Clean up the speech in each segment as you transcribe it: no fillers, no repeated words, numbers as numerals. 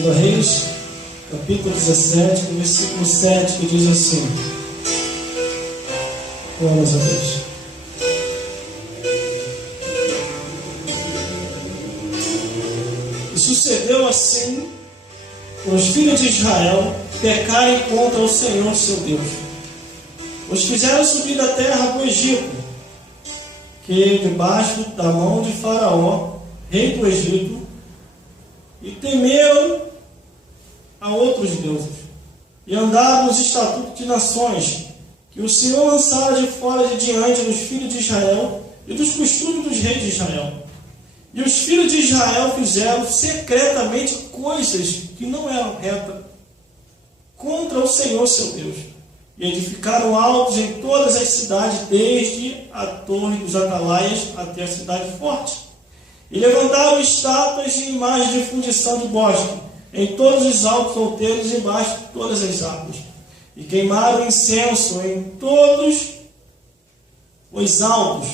2 Reis, capítulo 17, versículo 7, que diz assim: glórias a Deus. E sucedeu assim, os filhos de Israel pecarem contra o Senhor seu Deus. Os fizeram subir da terra do Egito, que debaixo da mão de Faraó, rei do Egito, e temeram a outros deuses, e andaram nos estatutos de nações, que o Senhor lançara de fora de diante dos filhos de Israel, e dos costumes dos reis de Israel. E os filhos de Israel fizeram secretamente coisas que não eram retas contra o Senhor seu Deus, e edificaram altos em todas as cidades, desde a torre dos atalaias até a cidade forte. E levantaram estátuas e imagens de fundição de bosque, em todos os altos outeiros e embaixo de todas as árvores. E queimaram incenso em todos os altos,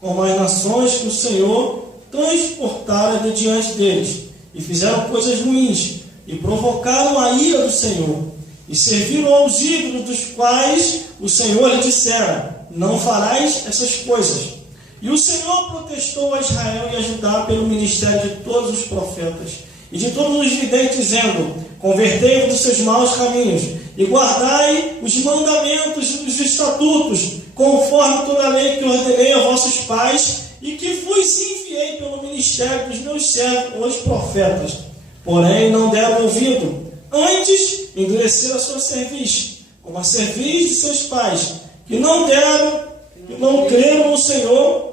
como as nações que o Senhor transportara de diante deles. E fizeram coisas ruins, e provocaram a ira do Senhor. E serviram aos ídolos, dos quais o Senhor lhe dissera: não farás essas coisas. E o Senhor protestou a Israel e a Judá pelo ministério de todos os profetas e de todos os videntes, dizendo: convertei-vos dos seus maus caminhos e guardai os mandamentos e os estatutos, conforme toda a lei que ordenei a vossos pais e que vos enviei pelo ministério dos meus servos, os profetas. Porém não deram ouvido, antes endureceram a sua cerviz, como a cerviz de seus pais, que não creram no Senhor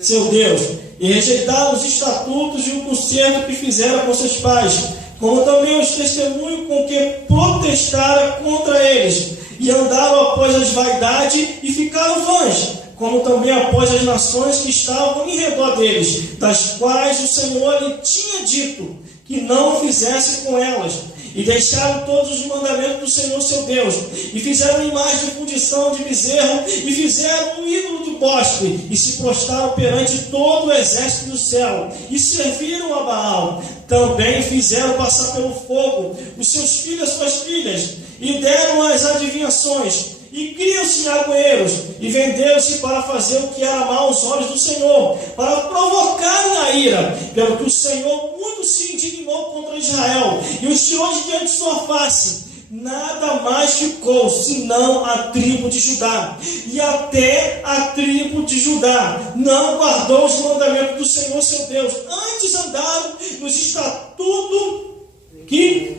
seu Deus, e rejeitaram os estatutos e o concerto que fizeram com seus pais, como também os testemunhos com que protestaram contra eles, e andaram após as vaidades e ficaram vãs, como também após as nações que estavam em redor deles, das quais o Senhor lhe tinha dito que não fizesse com elas. E deixaram todos os mandamentos do Senhor seu Deus, e fizeram imagem de fundição de bezerro, e fizeram um ídolo de bosque, e se prostraram perante todo o exército do céu, e serviram a Baal. Também fizeram passar pelo fogo os seus filhos e as suas filhas, e deram as adivinhações, e criam-se agoeiros, e venderam-se para fazer o que era mal aos olhos do Senhor, para provocarem a ira, pelo que o Senhor muito se indignou contra Israel, e os tirou de diante de sua face. Nada mais ficou, senão a tribo de Judá, e até a tribo de Judá não guardou os mandamentos do Senhor seu Deus, antes andaram nos estatutos que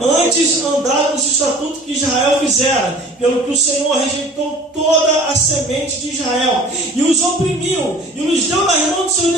Antes andaram nos estatutos que Israel fizera, pelo que o Senhor rejeitou toda a semente de Israel, e os oprimiu, e os deu nas mãos dos seus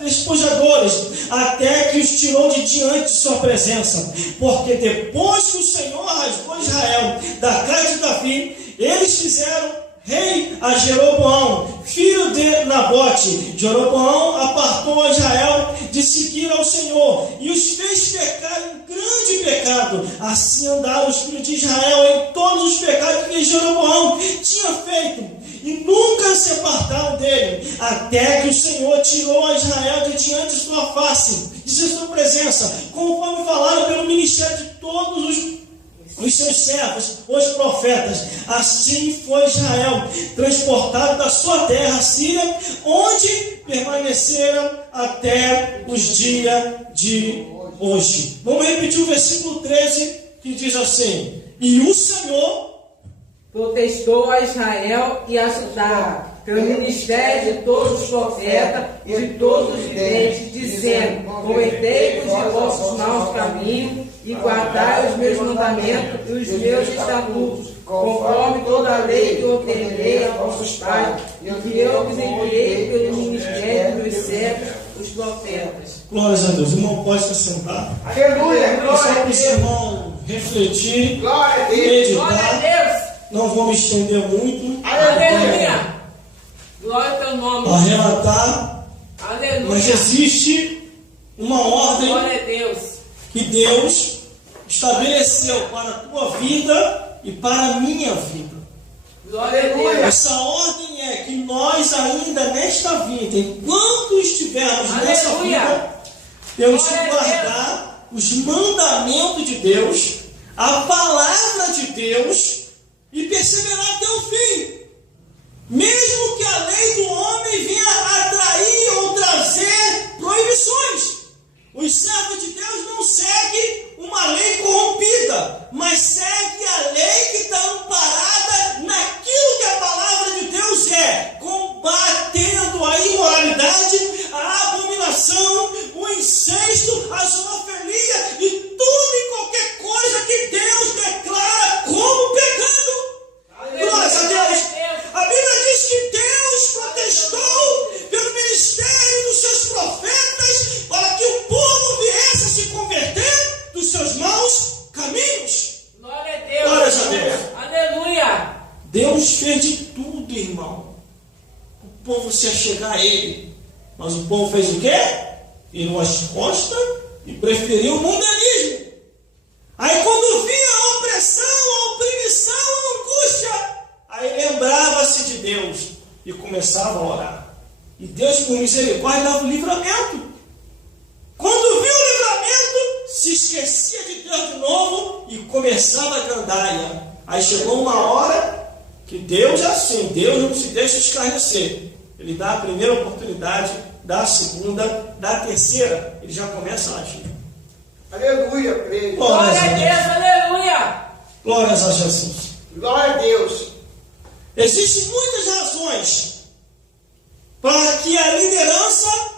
despojadores, até que os tirou de diante de sua presença. Porque depois que o Senhor rasgou Israel da casa de Davi, eles fizeram rei a Jeroboão, filho de Nabote. Jeroboão apartou a Israel de seguir ao Senhor, e os fez pecar em grande pecado. Assim andaram os filhos de Israel em todos os pecados que Jeroboão tinha feito, e nunca se apartaram dele, até que o Senhor tirou a Israel de diante de sua face, de sua presença, conforme falaram pelo ministério de todos os seus servos, os profetas. Assim foi Israel transportado da sua terra, Síria, onde permaneceram até os dias de hoje. Vamos repetir o versículo 13, que diz assim: e o Senhor protestou a Israel e a Judá pelo ministério de todos os profetas e de todos os videntes, dizendo: convertei-vos de vossos maus caminhos e guardai os meus mandamentos e os meus estatutos, conforme toda a lei que ordenei a vossos pais, e que eu vos enviei pelo ministério dos servos, os profetas. Glórias a Deus. O irmão pode se sentar. Aleluia. Só para esse irmão refletir, Glória a Deus. meditar. Glória a Deus. Não vou me estender muito. Aleluia. Glória ao teu nome. Para relatar. Aleluia. Mas existe uma ordem Glória a Deus. que Deus estabeleceu para a tua vida e para a minha vida. Glória a Deus. Essa ordem é que nós ainda nesta vida, enquanto estivermos nessa Aleluia. vida, Temos que guardar os mandamentos de Deus, a palavra de Deus, e perseverar até o fim. Mesmo que a lei do homem venha atrair ou trazer proibições. Os servos de Deus não seguem uma lei corrompida, mas seguem a lei que está amparada naquilo que a palavra de Deus é, combatendo a imoralidade, a abominação, o incesto, a zoofilia e tudo e qualquer coisa que Deus declara como pecado. Glória a Deus. A Bíblia diz que Deus protestou pelo ministério dos seus profetas para que o povo viesse a se converter dos seus maus caminhos. Glória a Deus. Glória a Deus. Aleluia. Deus fez de tudo, irmão. O povo se achegar a Ele. Mas o povo fez o quê? Virou as costas e preferiu o mundanismo. Aí quando vinha a opressão, a oprimição, a angústia, aí lembrava-se de Deus e começava a orar. E Deus, por misericórdia, dava o livramento. Quando viu o livramento, se esquecia de Deus de novo e começava a gandaia. Aí chegou uma hora que Deus é assim, Deus não se deixa escarnecer. Ele dá a primeira oportunidade, dá a segunda, dá a terceira, ele já começa a agir. Aleluia, creio. Glória a Deus, aleluia. Glórias a Jesus. Glória a Deus. Existem muitas razões para que a liderança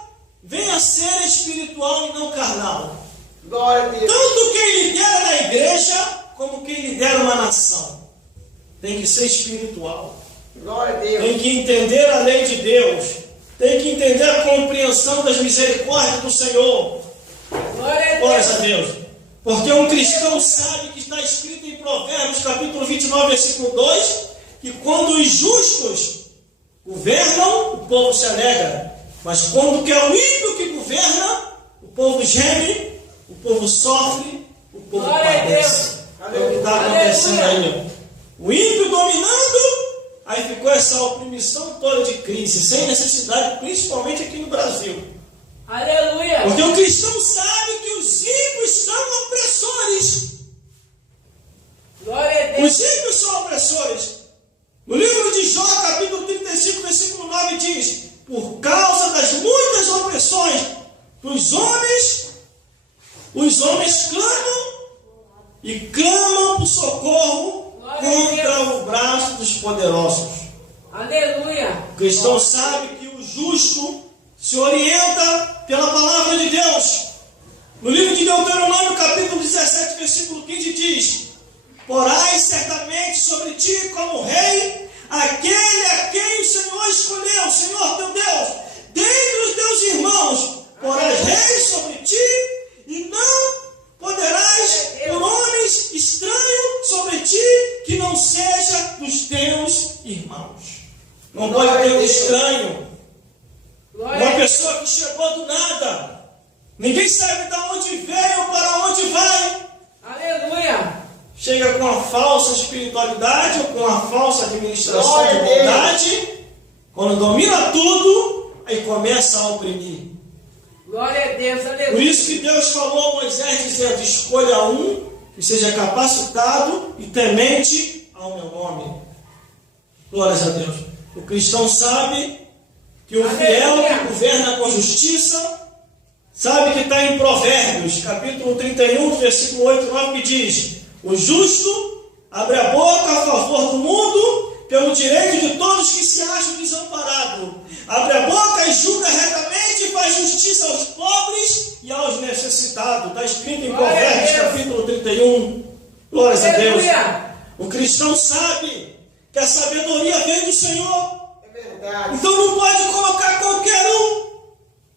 venha a ser espiritual e não carnal. Glória a Deus. Tanto quem lidera na igreja, como quem lidera uma nação. Tem que ser espiritual. Glória a Deus. Tem que entender a lei de Deus. Tem que entender a compreensão das misericórdias do Senhor. Glória a Deus. Porque um cristão sabe que está escrito em Provérbios, capítulo 29, versículo 2, que quando os justos governam, o povo se alegra. Mas quando que é o ímpio que governa, o povo geme, o povo sofre, o povo padece. É o que está acontecendo aí. O ímpio dominando, aí ficou essa oprimição toda de crise, sem necessidade, principalmente aqui no Brasil. Aleluia. Porque o cristão sabe que os ímpios são opressores. Glória a Deus. Os ímpios são opressores. No livro de Jó, capítulo 35, versículo 9, diz: por causa das muitas opressões dos homens, os homens clamam e clamam por socorro contra o braço dos poderosos. Aleluia. O cristão sabe que o justo se orienta pela palavra de Deus. No livro de Deuteronômio, capítulo 17, versículo 15, diz: porás certamente sobre ti como rei aquele a quem o Senhor escolheu, o Senhor teu Deus, dentre os teus irmãos, porás rei sobre ti, e não poderás por homens estranhos sobre ti, que não seja dos teus irmãos. Não pode ter um estranho, uma pessoa que chegou do nada, ninguém sabe de onde veio ou para onde vai. Aleluia. Chega com a falsa espiritualidade ou com a falsa administração de bondade, quando domina tudo, aí começa a oprimir. Glória a Deus, aleluia. Por isso que Deus falou a Moisés, dizendo: escolha um que seja capacitado e temente ao meu nome. Glórias a Deus. O cristão sabe que o fiel que governa com justiça, sabe que está em Provérbios, capítulo 31, versículo 8 e 9, que diz: o justo abre a boca a favor do mundo, pelo direito de todos que se acham desamparados. Abre a boca e julga retamente e faz justiça aos pobres e aos necessitados. Está escrito em Provérbios, capítulo 31. Glórias a Deus. O cristão sabe que a sabedoria vem do Senhor. É verdade. Então não pode colocar qualquer um.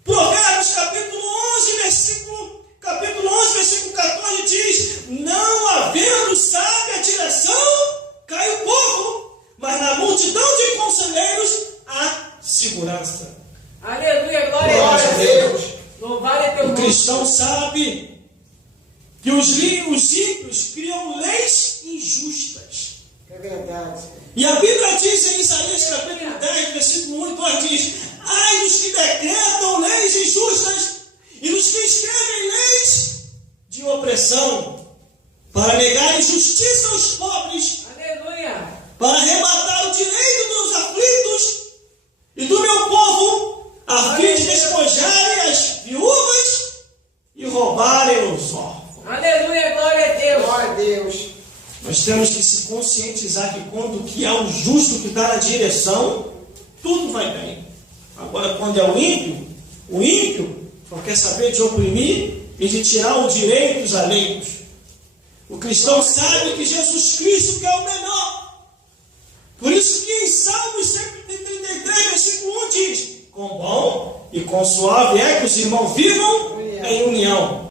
Provérbios, capítulo 11, versículo 14 diz: não havendo sábia direção, cai o povo, mas na multidão de conselheiros há segurança. Aleluia, glória Glória a a Deus. Deus. Louvado é teu O nome. cristão sabe que os ímpios criam leis injustas. É verdade. E a Bíblia diz em Isaías capítulo 10, versículo 1 e 2, diz: ai dos que decretam leis injustas e dos que escrevem opressão, para negar justiça aos pobres, Aleluia. para arrebatar o direito dos aflitos e do meu povo, a fim de despojarem as viúvas e roubarem os órfãos. Aleluia, glória a Deus. Glória a Deus. Nós temos que se conscientizar que quando que é o justo que está na direção, tudo vai bem. Agora, quando é o ímpio só quer saber de oprimir e de tirar o direito dos alheios. O cristão sabe que Jesus Cristo que é o melhor. Por isso que em Salmos 133, versículo 1 diz: com bom e com suave é que os irmãos vivam em união.